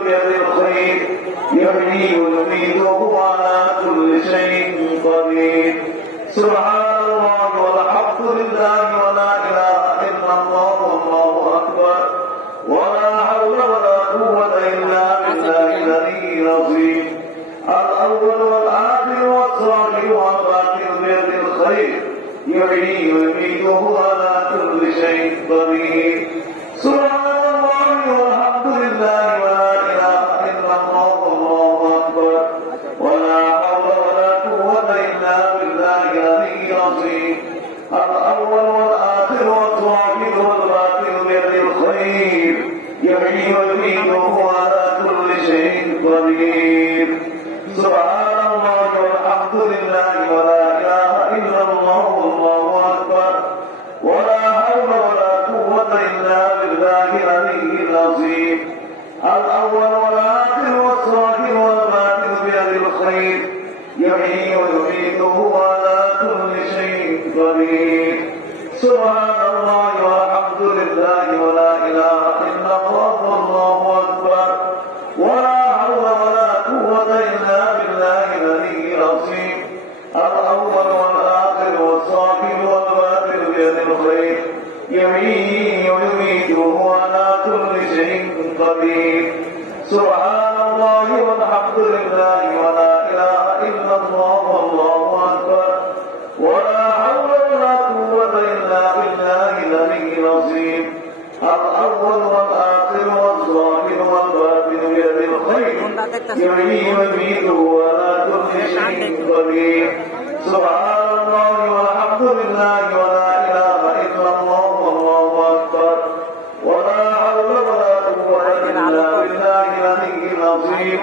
الخير يحيي ويميت وهو على كل شيء قدير. سبحان الله والحمد لله ولا إله إلا الله والله أكبر ولا حول ولا قوة إلا بالله العلي العظيم. الأول والآخر والظاهر والباطن بيد الخير يحيي ويميت وهو على كل شيء قدير. سبحان الله والحمد لله ولا إله إلا الله والله أكبر ولا حول ولا قوة إلا بالله العلي العظيم. الأول والآخر والظاهر والباطن بيد الخير يحيي ويميت وهو على كل شيء قدير. سبحان الله والحمد لله ولا إله إلا الله والله أكبر ولا حول ولا قوة إلا بالله العلي العظيم. الأول والآخر والظاهر والباطن بيد الخير يحيي ويميت وهو على كل شيء قدير. سبحان الله والحمد لله ولا إله إلا الله والله أكبر ولا حول ولا قوة إلا بالله العلي العظيم. الأول والآخر والظاهر والباطن بيد الخير يحيي ويميت وهو على كل شيء قدير. سبحان الله والحمد لله ولا إله إلا الله والله أكبر ولا حول ولا قوة إلا بالله العلي العظيم. الأول والآخر والظاهر والباطن بيد الخير يحيي ويميت وهو على كل شيء قدير. سبحان الله والحمد لله ولا إله إلا الله والله أكبر ولا حول ولا قوة إلا بالله العلي العظيم.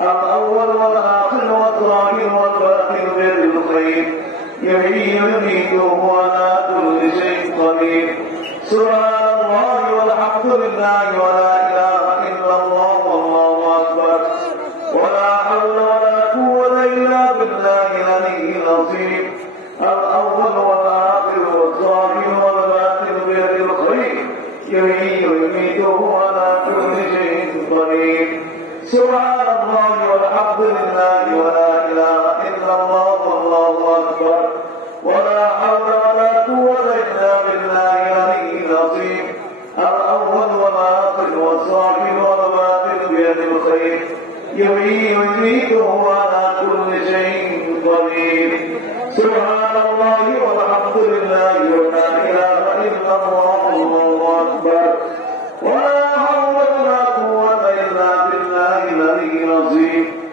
الأول والآخر والظاهر والباطن بيد الخير يحيي ويميت وهو على كل شيء قدير. سبحان الله والحمد لله ولا إله إلا الله والله أكبر ولا حول ولا قوة إلا بالله العلي العظيم. الأول والآخر والظاهر والباطن بيد الخير يحيي ويميت وهو على كل شيء قدير. سبحان الله والحمد لله ولا إله إلا الله والله أكبر ولا حول ولا قوة إلا بالله العلي العظيم. الأول والآخر والظاهر والباطن بيد الخير يحيي ويميت وهو على كل شيء قدير. سبحان الله والحمد لله ولا إله إلا الله والله أكبر ولا حول ولا قوة إلا بالله العلي العظيم.